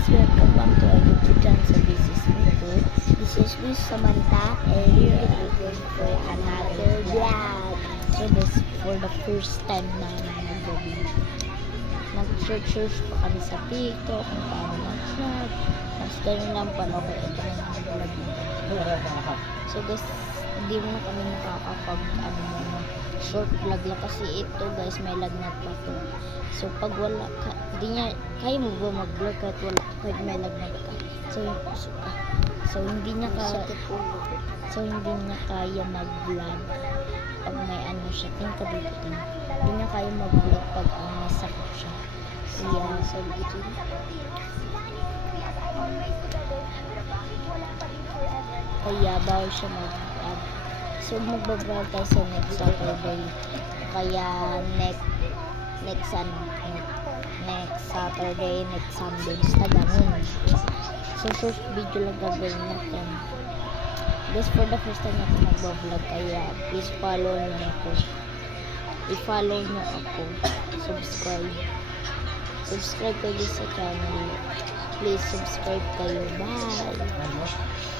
guys, welcome back to our YouTube channel. So this is Miko. This is Miss Samantha and here we go for another vlog. So this for the first time namin nag-vlog. Nag-search pa kami sa TikTok kung paano mag-vlog. Tapos ganun lang pala ko ito na nag-vlog. So guys, hindi mo na kami makakapag short vlog lang kasi ito guys may lagnat pa to. So pag wala ka, kaya mo ba mag-vlog kahit may lagnat ka? So hindi niya kaya mag-vlog pag may ano siya. Tingin ka dito, hindi niya kaya mag-vlog pag may sakit siya. So dito. Kaya bawal siya mag-vlog. So magbablog tayo sa next Saturday. Kaya next Saturday, next Sunday, basta ganun. So short video lang gagawin natin. This for the first time natin magbablog, kaya please follow nyo ako. I-follow nyo ako. Subscribe kayo sa channel. Please subscribe kayo. Bye!